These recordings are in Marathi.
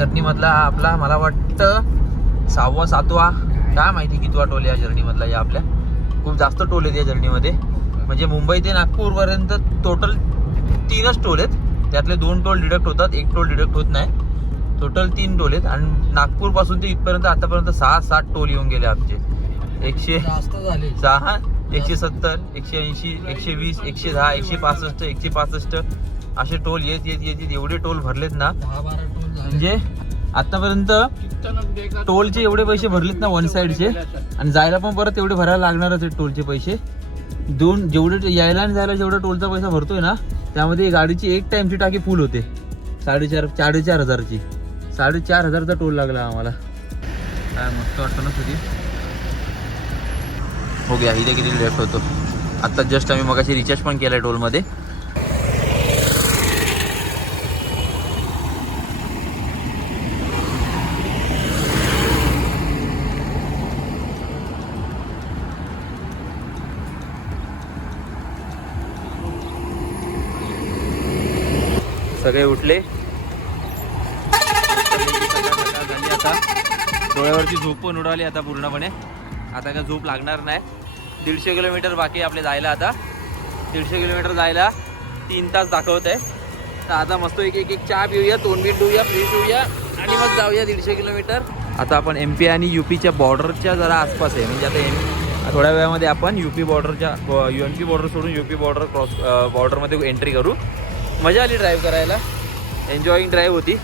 जर्नी मधला आपला मला वाटतं 6वा 7वा काय माहिती कितवा टोल या जर्नी मधला. या आपल्या खूप जास्त टोल आहेत या जर्नीमध्ये. म्हणजे मुंबई ते नागपूर पर्यंत टोटल 3च टोल आहेत. त्यातले 2 टोल डिडक्ट होतात, 1 टोल डिडक्ट होत नाही. टोटल 3 टोल आहेत. आणि नागपूर पासून ते इथपर्यंत आतापर्यंत 6-7 टोल येऊन गेले आमचे. 106, 170, 180, 120, 110, 165, 165 असे टोल येत येत येत एवढे टोल भरलेत ना. म्हणजे आतापर्यंत टोलचे एवढे पैसे भरलेत ना वन साइडचे. आणि जायला पण परत एवढे भरायला लागणारच आहेत टोलचे पैसे. जेवढे यायला आणि जायला जेवढा टोलचा पैसा भरतोय ना, त्यामध्ये गाडीची एक टाइमची टाकी फुल होते. 4,500ची 4,500चा टोल लागला आम्हाला. काय मस्त वाटतं ना तुझी. हो गया इथे किती लेफ्ट होतो. आता जस्ट आम्ही मगाशी रिचार्ज पण केलाय टोलमध्ये. सगळे उठले. आता डोळ्यावरची झोप पण उडाली आता पूर्णपणे. आता काय झोप लागणार नाही. 150 किलोमीटर बाकी आपले जायला. आता 150 किलोमीटर जायला 3 तास दाखवत आहे. तर आता मस्त एक चहा पिऊया, तोंडबीट धुऊया, फ्रेश होऊया आणि मग जाऊया 150 किलोमीटर. आता आपण MP आणि UPच्या बॉर्डरच्या जरा आसपास आहे. म्हणजे आता थोड्या वेळामध्ये आपण UP बॉर्डरच्या UNP बॉर्डर सोडून UP बॉर्डर क्रॉस बॉर्डरमध्ये एंट्री करू. मजा आली ड्राईव्ह करायला. एन्जॉईंग ड्राईव्ह होती.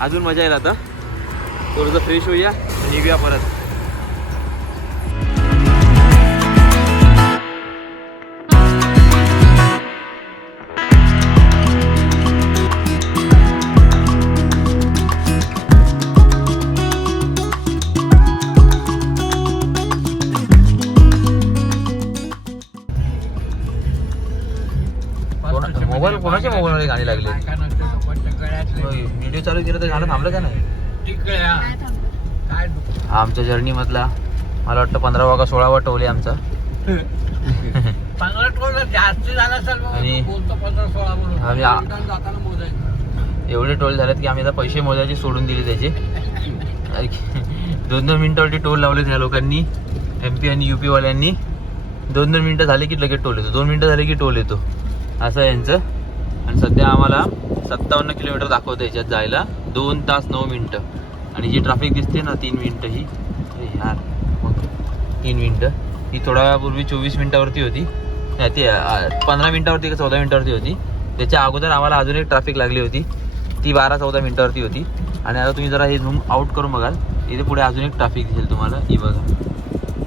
अजून मजा येईल. आता थोडंसं फ्रेश होऊया आणि निघूया परत. कोणाच्या मोबाईलमध्ये गाणी लागली. व्हिडिओ चालू केलं तर गाणं थांबलं का नाही. आमच्या जर्नी मधला मला वाटतं 15वा का 16वा टोल आहे आमचा. एवढे टोल झालेत की आम्ही आता पैसे मोजायचे सोडून दिले त्याचे. 2-2 मिनिटावरती टोल लावले त्या लोकांनी. MP आणि UP वाल्यांनी. 2-2 मिनिटं झाले की लगेच टोल येतो. 2 मिनिटं झाले की टोल येतो. असं यांचं. आणि सध्या आम्हाला 57 किलोमीटर दाखवतं याच्यात जायला. 2 तास 9 मिनिटं. आणि जी ट्रॅफिक दिसते ना 3 मिनिटं ही. अरे यार मग 3 मिनिटं ही थोड्या वेळापूर्वी 24 मिनिटावरती होती. ती 15 मिनिटावरती का 14 मिनिटावरती होती. त्याच्या अगोदर आम्हाला अजून एक ट्रॅफिक लागली होती. ती 12-14 मिनिटावरती होती. आणि आता तुम्ही जरा हे झूम आउट करून बघाल. इथे पुढे अजून एक ट्रॅफिक दिसेल तुम्हाला. ही बघा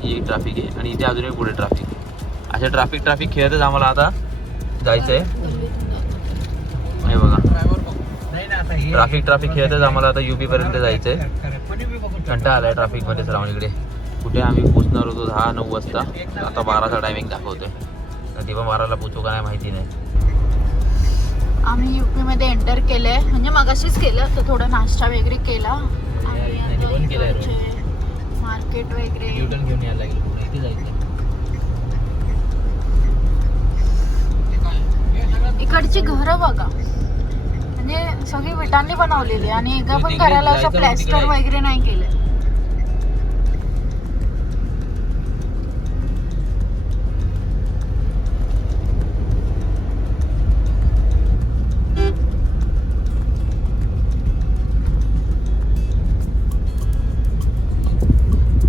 ही एक ट्रॅफिक आहे. आणि इथे अजून एक पुढे ट्रॅफिक. अशा ट्रॅफिक खेळतच आम्हाला आता जायचं आहे. हे बघा ट्रॅफिक खेळतच आम्हाला आता UP पर्यंत जायचं आहे. कंटाळा आलाय ट्रॅफिक मध्ये राहून. इकडे कुठे आम्ही पोहोचणार होतो 10-9 वाजता. आता 12चा टायमिंग दाखवतोय. तेव्हा 12ला पोहोचू का नाही माहिती नाही. आम्ही UP मध्ये एंटर केलंय. म्हणजे मगाशीच केलं. तर थोडं नाश्ता वगैरे केला. मार्केट वगैरे युटर्न घेऊन यायला लागेल. पुढे इथे जायचं. इकडची घरं बघा. म्हणजे सगळी विटांनी बनवलेली. आणि एका पण घराला असं प्लॅस्टर वगैरे नाही केलं.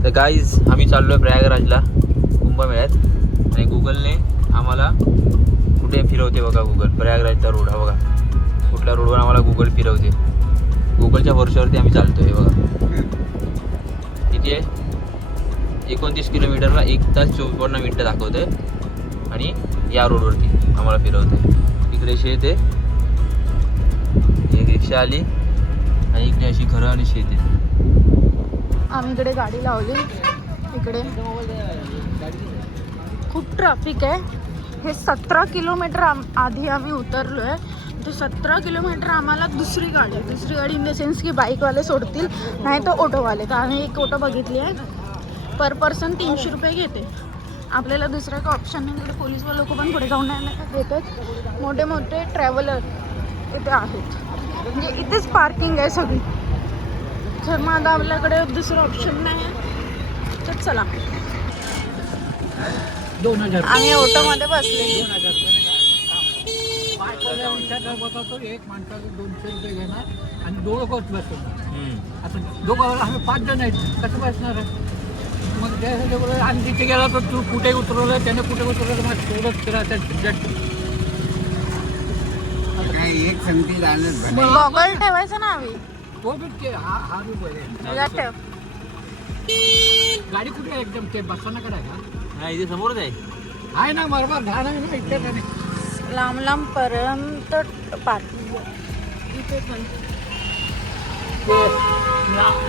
तर गाईज आम्ही चाललोय प्रयागराजला कुंभमेळ्यात. आणि गुगलने आम्हाला कुठे फिरवते बघा. गुगल प्रयागराजचा रोड हा बघा. कुठल्या रोडवर आम्हाला गुगल फिरवते. गुगलच्या भरोश्यावरती आम्ही चालतोय बघा. किती आहे 29 किलोमीटरला 1 तास 54 मिनिटं दाखवतोय. आणि या रोडवरती आम्हाला फिरवते. इकडे शेत आहे. एक रिक्षा आली आणि इकडे अशी घरं आणि शेत आहे. आम्ही इकडे गाडी लावली. इकडे खूप ट्रॅफिक आहे. हे 17 किलोमीटर आधी आम्ही उतरलो आहे. तो 17 किलोमीटर आम्हाला दुसरी गाडी इन द सेन्स की बाईकवाले सोडतील, नाही तर ऑटोवाले. तर आम्ही एक ऑटो बघितली आहे. पर पर्सन 300 रुपये घेते. आपल्याला दुसरा काही ऑप्शन नाही. तिकडे पोलीसवाले लोक पण पुढे जाऊन नाही देतात. मोठे मोठे ट्रॅव्हलर इथे आहेत. म्हणजे इथेच पार्किंग आहे सगळी. तर मग आता आपल्याकडे दुसरं ऑप्शन नाही आहे. तर चला 2000 आम्ही ऑटोमध्ये बसले. 2000 विचार होता एक माणसाला 200 रुपये घेणार आणि दोघंच बसवणार. आता दोघं आम्ही 5 जण आहेत, कसं बसणार आहे? मग त्यासाठी बोललं आणि तिथे गेला तर तू कुठे उतरवलं, त्याने कुठे उतरवलं, मग थोडंच फिरायचं झंझट. काय एक संगती झालंच भले. गॉगल ठेवायचं ना आम्ही. तो बी हा बी बरे. याच्यात ठेव. गाडी कुठे आहे एकदम ते बसताना कडे आहे का? हा इथे समोरच आहे. आहे ना बरोबर झाड आहे ना इथे नाही. लांब लांब पर्यंत पार्किंग इथे पण.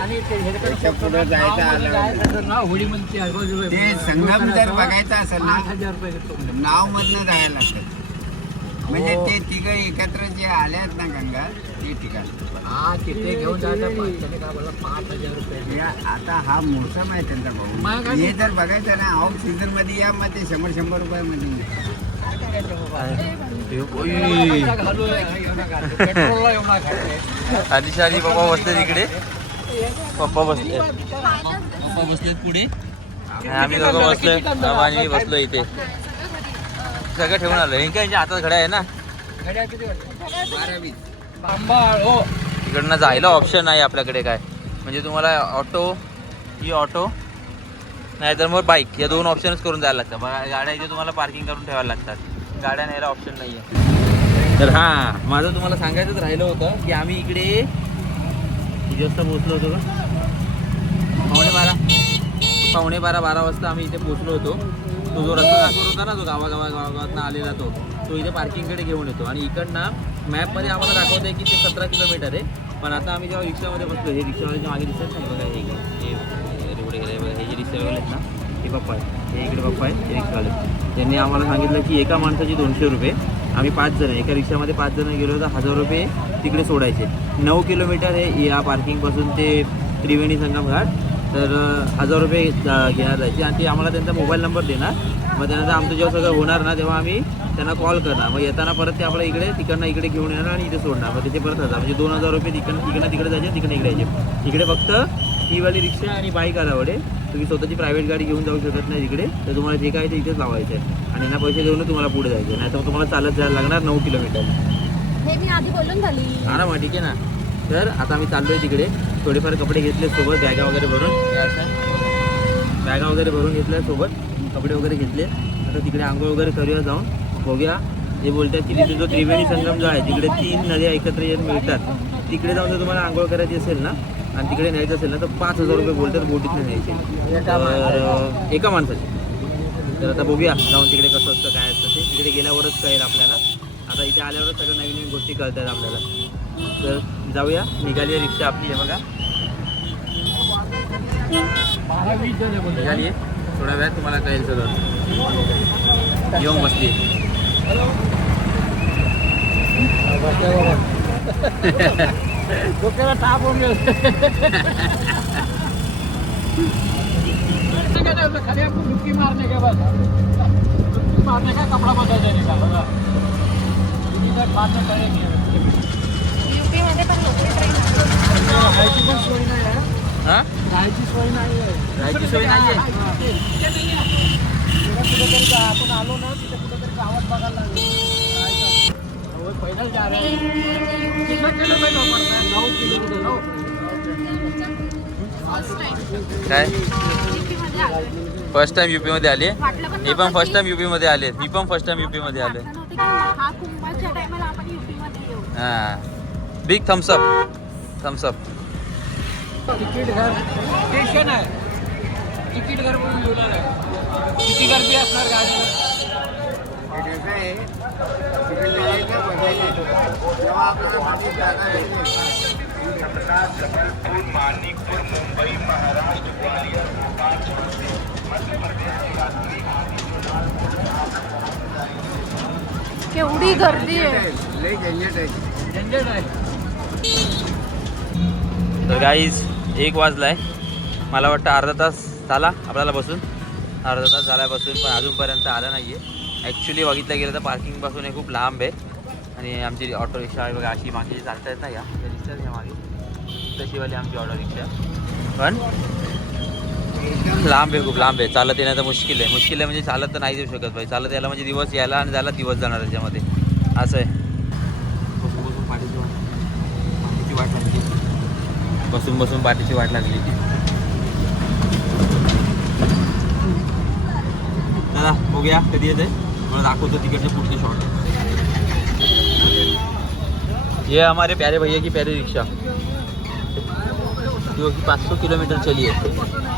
आणि ते त्याच्या पुढं जायचं आलं. ना होळी म्हणते आजूबाजूला. ते संगम जर बघायचं असेल ना 5000 रुपये घेतो. नाव मधनं जायला लागतं. म्हणजे ते तिघं एकत्र जे आले आहेत ना गंगा ते ठिकाण. हा तिथे घेऊन जायचं पण त्याने काय बोलला 5000 रुपये. आता हा मोसम आहे त्यांचा मग भाऊ. आणि- हे जर बघायचं ना ऑफ सीझन मध्ये या मग ते 100 रुपयामध्ये पेट्रोलला एवढा खाते. आदिशा आणि पप्पा बसले तिकडे. पप्पा बसलेत पुढे आणि आम्ही दोघं बसलोय. बाबा आणि मी बसलो इथे. सगळं ठेवून आलं. यांच्या हातात घड्या आहे ना. गाड्या किती वाटतं? 12-20. सांभाळ हो. तिकडनं जायला ऑप्शन नाही आपल्याकडे काय. म्हणजे तुम्हाला ऑटो नाहीतर मग बाईक या 2 ऑप्शनच करून जायला लागतात. बघा गाड्या इथे तुम्हाला पार्किंग करून ठेवायला लागतात. गाड्या न्यायला ऑप्शन नाही आहे. तर हां माझं तुम्हाला सांगायचंच राहिलं होतं की आम्ही इकडे किती वाजता पोहोचलो होतो का? 12:15 वाजता आम्ही इथे पोहोचलो होतो. तो जो रस्ता दाखवत होता ना, जो गावागावातनं आलेला तो इथे पार्किंगकडे घेऊन येतो. आणि इकडनं मॅपमध्ये आम्हाला दाखवत आहे की ते 17 किलोमीटर आहे. पण आता आम्ही जेव्हा रिक्षामध्ये बसलो, हे रिक्षावाल्याच्या मागे दिसत नाही बघा. हे पुढे गेले बघा. हे जे रिक्षा वगैरे आहेत ना हे पप्पा आहेत. हे इकडे पप्पा आहेत, हे रिक्षावाले. त्यांनी आम्हाला सांगितलं की एका माणसाची 200 रुपये. आम्ही 5 जण एका रिक्षामध्ये 5 जण गेलो तर 1000 रुपये तिकडे सोडायचे. 9 किलोमीटर हे या पार्किंगपासून ते त्रिवेणी संगम घाट. तर 1000 रुपये घेणार जायचे. आणि ते आम्हाला त्यांचा मोबाईल नंबर देणार. मग त्यानंतर आमचं जेव्हा सगळं होणार ना तेव्हा आम्ही त्यांना कॉल करणार. मग येताना परत ते आपल्या तिकडनं इकडे घेऊन येणार आणि इथे सोडणार. मग त्याचे परत 1000 म्हणजे 2000 रुपये तिकडे जायचे, तिकडे इकडे यायचे. इकडे फक्त ही वाली रिक्षा आणि बाईक आल्यावडे. तुम्ही स्वतःची प्रायव्हेट गाडी घेऊन जाऊ शकत नाही तिकडे. तर तुम्हाला जे काय ते इथेच लावायचं आहे. आणि यांना पैसे देऊन तुम्हाला पुढे जायचं. नाही तर तुम्हाला चालत जायला लागणार 9 किलोमीटर. हे मी आधी बोलून झाली. हा ना मग ठीक आहे ना. तर आता आम्ही चाललो आहे तिकडे. थोडेफार कपडे घेतले सोबत, बॅगा वगैरे भरून. बॅगा वगैरे भरून घेतल्या सोबत, कपडे वगैरे घेतले. आता तिकडे आंघोळ वगैरे करूया जाऊन. बघूया जे बोलतात की तिथे जो त्रिवेणी संगम जो आहे तिकडे 3 नद्या एकत्र येऊन मिळतात. तिकडे जाऊन जर तुम्हाला आंघोळ करायची असेल ना आणि तिकडे न्यायचं असेल ना तर 5000 रुपये बोलतात बोटीतनं न्यायचे. तर एका माणसाचे. तर आता बघूया जाऊन तिकडे कसं असतं काय असतं ते. तिकडे गेल्यावरच कळेल आपल्याला. आता इथे आल्यावरच सगळं नवीन नवीन गोष्टी कळतात आपल्याला. तर जाऊया. निघाली आहे रिक्षा आपली आहे बघा. 12-20 जण आहे बोलले. निघाली आहे. थोड्या वेळात तुम्हाला कळेल सगळं. येऊन बसली. डोक्याला ताप होऊन गेला. खाली आपण डुबकी मारणे का बस. डुबकी मारणे का कपडा बसायचा नाही का बघा. मारणे काय युपी मध्ये पण लोकल ट्रेन राहायची पण सोय नाही आहे. हां राहायची सोय नाही आहे. राहायची सोय नाही आहे. कुठेतरी आपण आलो ना तिथे कुठेतरी गावात बघायला लागलो. पैदल जा रहे हैं. कितना किलोमीटर पड़ता है? 9 किलोमीटर. 9. काय युपी मध्ये आलोय. फर्स्ट टाइम युपी मध्ये आले. वाटलं पण हे पण फर्स्ट टाइम युपी मध्ये आले. मी पण फर्स्ट टाइम युपी मध्ये आलोय. वाटलं नव्हतं की हा कुंभाच्या टायमाला आपण युपी मध्ये येऊ. हां बिग थम्सअप. तिकीट घर स्टेशन आहे. तिकीट घर म्हणून लिहिलं आहे. किती गर्दी असणार गाडीवर? हे कसं आहे तिकडे जायचं बघायचं. जेव्हा आपल्याला माझी जागा भेटेल केवढी गर्दी आहे. लई झंझट आहे. झंझट आहे. तर गाईज 1 वाजलाय. मला वाटतं अर्धा तास झाला आपल्याला बसून. अर्धा तास झाल्यापासून पण अजूनपर्यंत आलं नाही आहे. ॲक्च्युली बघितलं गेलं तर पार्किंगपासून हे खूप लांब आहे. आणि आमची ऑटो रिक्षा आहे बघा अशी मागे चालता येत नाही. या रिक्षा मागे तशीवाली आमची ऑटो रिक्षा. पण लांब आहे, खूप लांब आहे. चालत येण्याचं मुश्किल आहे म्हणजे चालत तर नाही देऊ शकत भाई. चालत यायला म्हणजे दिवस यायला आणि जायला दिवस जाणार त्याच्यामध्ये, असं आहे. बसून बसून पाठीची वाट लागली. चला बघूया कधी येते, मला दाखवतो तिकडचे पुढचे शॉट. ये हमारे प्यारे भैया की प्यारी रिक्शा जो कि 500 किलोमीटर चली है,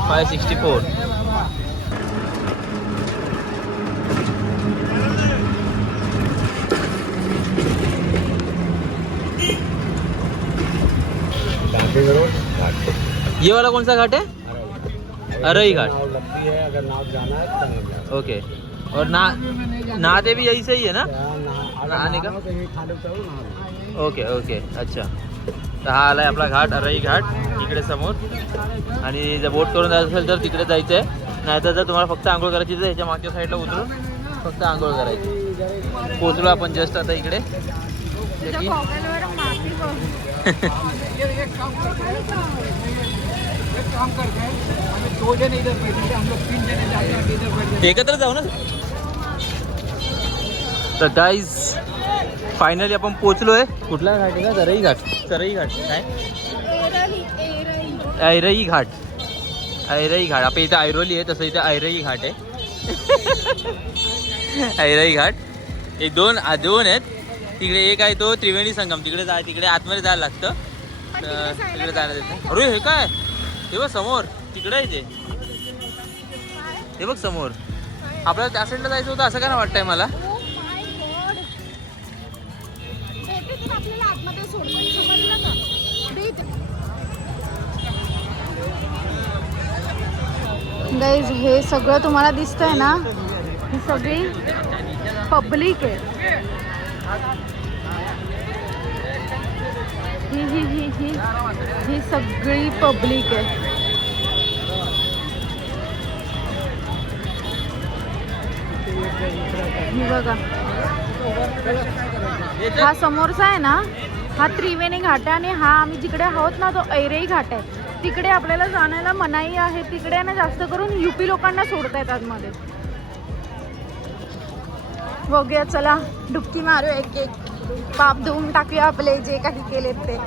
564. ये वाला कौन सा घाट है? अरई घाट. अगर नाव जाना है ओके. और नहाते भी यही सही है ना? नहाने का ओके ओके अच्छा. तर हा आलाय आपला घाट, अरई घाट इकडे समोर. आणि जर बोट करून जायचं असेल तर तिकडे जायचं आहे, नाहीतर जर तुम्हाला फक्त आंघोळ करायची तर ह्याच्या मागच्या साईडला उतरून फक्त आंघोळ करायची. पोचलो आपण जस्ट आता इकडे. काम करते हैं, हमें 2 जने इधर बैठे, हम लोग 3 जने जाके आगे इधर बैठ जाते एकत्र जाऊ ना. तर गाईज फायनली आपण पोचलोय. कुठला घाट आहे का? करई घाट. करई घाट काय? ऐरई घाट. ऐरई घाट. आपल्या इथे ऐरोली आहे, तसं इथे ऐरई घाट आहे. ऐरई घाट. एक दोन आहेत तिकडे. एक आहे तो त्रिवेणी संगम, तिकडे आतमध्ये जायला लागतं. तिकडे जायला देतं. अरे हे काय, हे बघ समोर तिकडे आहे ते. हे बघ समोर. आपल्याला त्या साईडला जायचं होतं असं काय ना वाटतंय मला. गाईज हे सगळं तुम्हाला दिसतंय ना, ही सगळी पब्लिक आहे. ही सगळी पब्लिक आहे. ही बघा, हा समोरचा आहे ना, हा त्रिवेणी घाट आहे. आणि हा आम्ही जिकडे आहोत ना, तो ऐरई घाट आहे. तिकडे आपल्याला जाण्याला मनाई आहे. तिकडे ना जास्त करून युपी लोकांना सोडतायत आतमध्ये. बघूया, चला डुबकी मारूया, एक पाप धुवून टाकूया आपले जे काही केलेत ते.